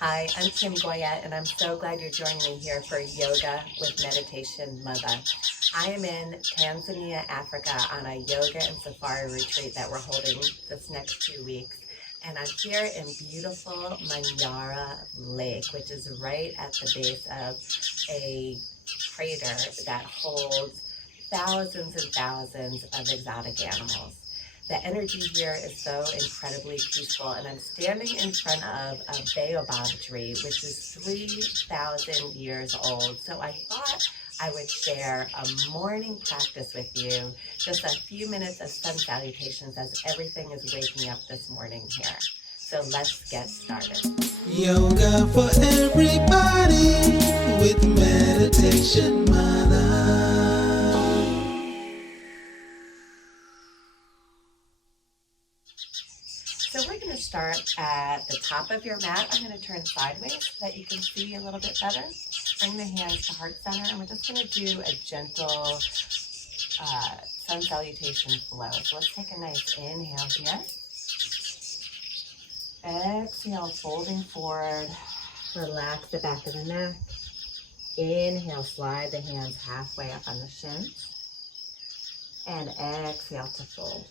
Hi, I'm Kim Goyette, and I'm so glad you're joining me here for Yoga with Meditation Mutha. I am in Tanzania, Africa, on a yoga and safari retreat that we're holding this next 2 weeks. And I'm here in beautiful Manyara Lake, which is right at the base of a crater that holds thousands and thousands of exotic animals. The energy here is so incredibly peaceful, and I'm standing in front of a Baobab tree, which is 3,000 years old. So I thought I would share a morning practice with you, just a few minutes of sun salutations as everything is waking up this morning here. So let's get started. Yoga for everybody with Meditation Mutha. So we're going to start at the top of your mat. I'm going to turn sideways so that you can see a little bit better. Bring the hands to heart center, and we're just going to do a gentle sun salutation flow. So let's take a nice inhale here. Exhale, folding forward. Relax the back of the neck. Inhale, slide the hands halfway up on the shins. And exhale to fold.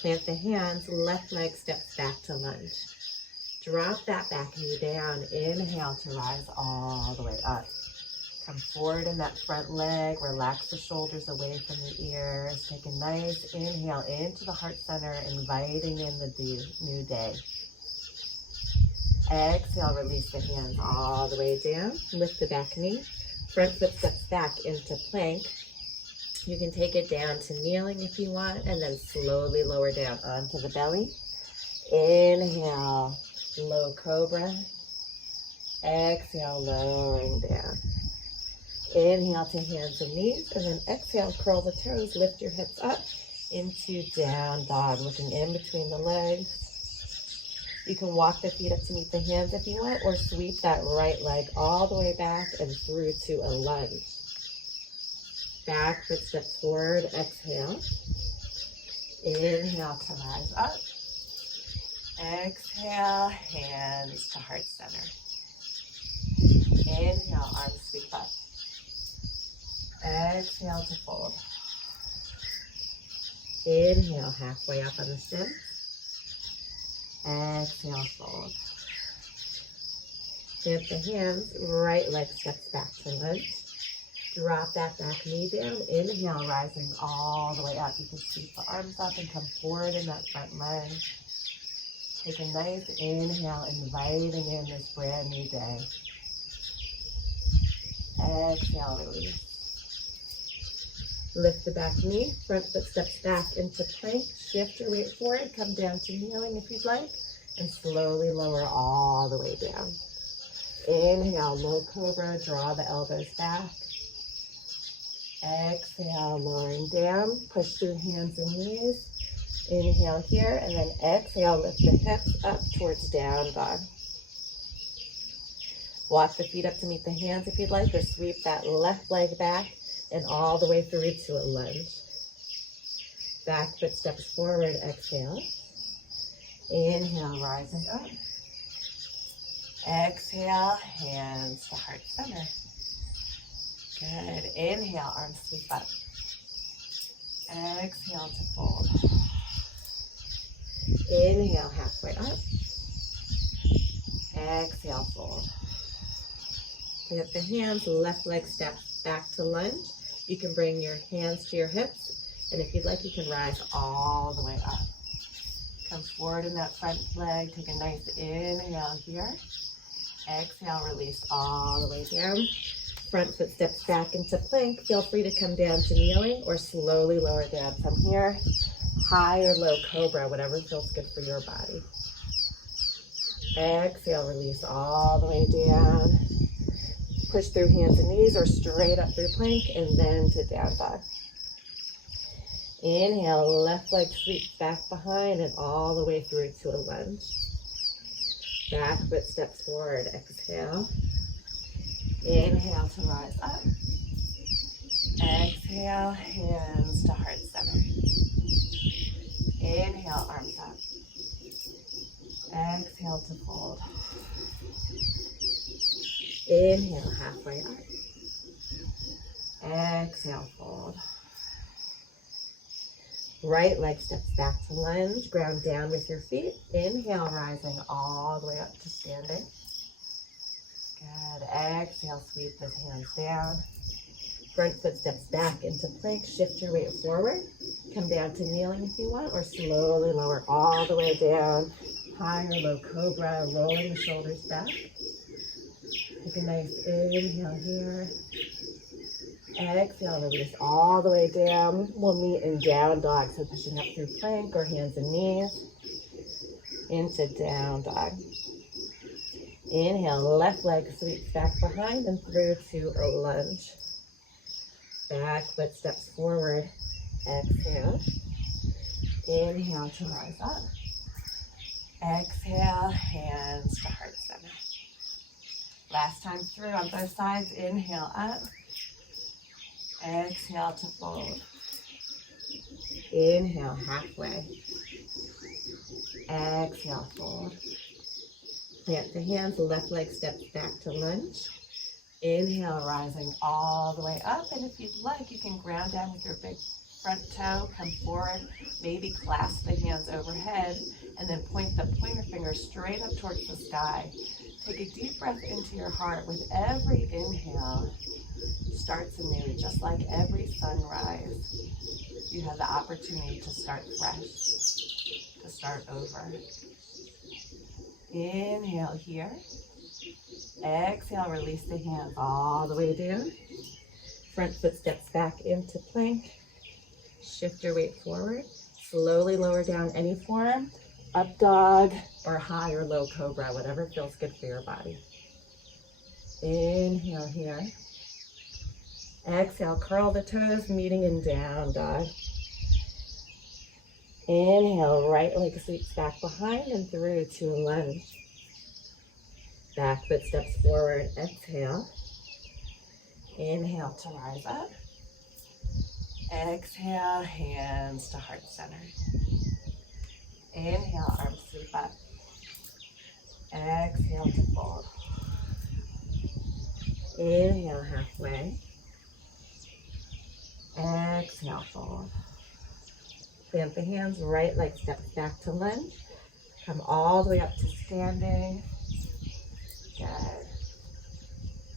Plant the hands, left leg steps back to lunge. Drop that back knee down. Inhale to rise all the way up. Come forward in that front leg. Relax the shoulders away from the ears. Take a nice inhale into the heart center, inviting in the new day. Exhale, release the hands all the way down. Lift the back knee. Front foot steps back into plank. You can take it down to kneeling if you want, and then slowly lower down onto the belly. Inhale, low cobra. Exhale, lowering down. Inhale to hands and knees, and then exhale, curl the toes, lift your hips up into down dog, looking in between the legs. You can walk the feet up to meet the hands if you want, or sweep that right leg all the way back and through to a lunge. Back foot steps forward, exhale. Inhale to rise up. Exhale, hands to heart center. Inhale, arms sweep up. Exhale to fold. Inhale, halfway up on the shins. Exhale, fold. Plant the hands, right leg steps back to lunge. Drop that back knee down. Inhale, rising all the way up. You can sweep the arms up and come forward in that front leg. Take a nice inhale, inviting in this brand new day. Exhale, release. Lift the back knee. Front foot steps back into plank. Shift your weight forward. Come down to kneeling if you'd like. And slowly lower all the way down. Inhale, low cobra. Draw the elbows back. Exhale, lowering down, push through hands and knees. Inhale here, and then exhale, lift the hips up towards down dog. Walk the feet up to meet the hands if you'd like, or sweep that left leg back and all the way through to a lunge. Back foot steps forward, exhale. Inhale, rising up. Exhale, hands to heart center. Good. Inhale, arms sweep up. Exhale to fold. Inhale, halfway up. Exhale, fold. Plant the hands, left leg step back to lunge. You can bring your hands to your hips, and if you'd like, you can rise all the way up. Come forward in that front leg. Take a nice inhale here. Exhale, release all the way down. Front foot steps back into plank. Feel free to come down to kneeling or slowly lower down from here. High or low cobra, whatever feels good for your body. Exhale, release all the way down. Push through hands and knees or straight up through plank and then to down dog. Inhale, left leg sweeps back behind and all the way through to a lunge. Back foot steps forward, exhale. Inhale to rise up. Exhale, hands to heart center. Inhale, arms up. Exhale to fold. Inhale, halfway up. Exhale, fold. Right leg steps back to lunge. Ground down with your feet. Inhale, rising all the way up to standing. Good. Exhale, sweep those hands down. Front foot steps back into plank. Shift your weight forward. Come down to kneeling if you want, or slowly lower all the way down. High or low cobra, rolling the shoulders back. Take a nice inhale here. Exhale, release all the way down. We'll meet in down dog, so pushing up through plank or hands and knees. Into down dog. Inhale, left leg sweeps back behind and through to a lunge. Back foot steps forward. Exhale. Inhale to rise up. Exhale, hands to heart center. Last time through on both sides. Inhale up. Exhale to fold. Inhale, halfway. Exhale, fold. Plant the hands, left leg steps back to lunge. Inhale, rising all the way up. And if you'd like, you can ground down with your big front toe, come forward, maybe clasp the hands overhead, and then point the pointer finger straight up towards the sky. Take a deep breath into your heart. With every inhale, starts anew, just like every sunrise. You have the opportunity to start fresh, to start over. Inhale here. Exhale, release the hands all the way down. Front foot steps back into plank. Shift your weight forward. Slowly lower down any form. Up dog or high or low cobra, whatever feels good for your body. Inhale here. Exhale, curl the toes, meeting in down dog. Inhale, right leg sweeps back behind and through to a lunge. Back foot steps forward. Exhale. Inhale to rise up. Exhale, hands to heart center. Inhale, arms sweep up. Exhale to fold. Inhale, halfway. Exhale, fold. Plant the hands, right leg steps back to lunge. Come all the way up to standing. Good.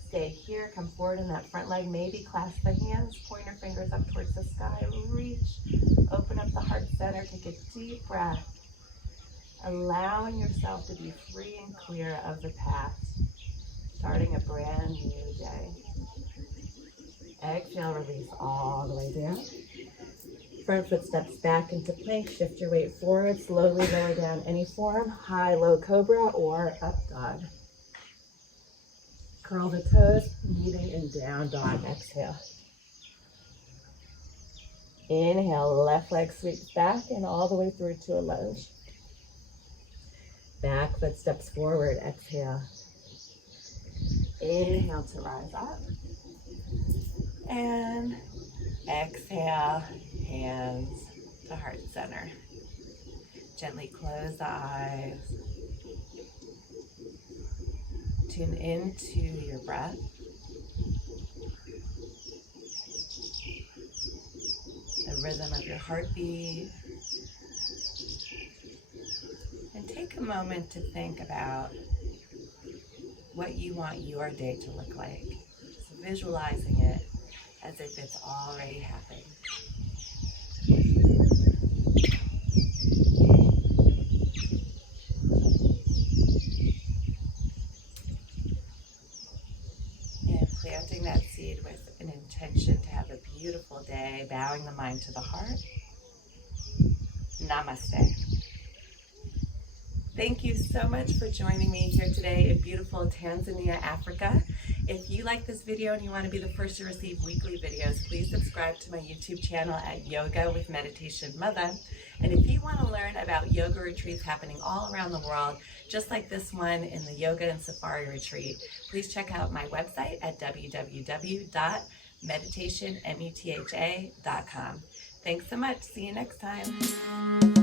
Stay here, come forward in that front leg. Maybe clasp the hands, pointer fingers up towards the sky. Reach, open up the heart center, take a deep breath. Allowing yourself to be free and clear of the past. Starting a brand new day. Exhale, release all the way down. Front foot steps back into plank. Shift your weight forward. Slowly lower down any form. High, low cobra, or up dog. Curl the toes, meeting in down dog. Exhale. Inhale, left leg sweeps back and all the way through to a lunge. Back foot steps forward. Exhale. Inhale to rise up. And exhale, hands to heart center. Gently close the eyes. Tune into your breath. The rhythm of your heartbeat. And take a moment to think about what you want your day to look like. So visualizing it as if it's already happening. And planting that seed with an intention to have a beautiful day, bowing the mind to the heart. Namaste. Thank you so much for joining me here today in beautiful Tanzania, Africa. If you like this video and you want to be the first to receive weekly videos, please subscribe to my YouTube channel at Yoga with Meditation Mutha. And if you want to learn about yoga retreats happening all around the world, just like this one in the Yoga and Safari Retreat, please check out my website at www.meditationmutha.com. Thanks so much. See you next time.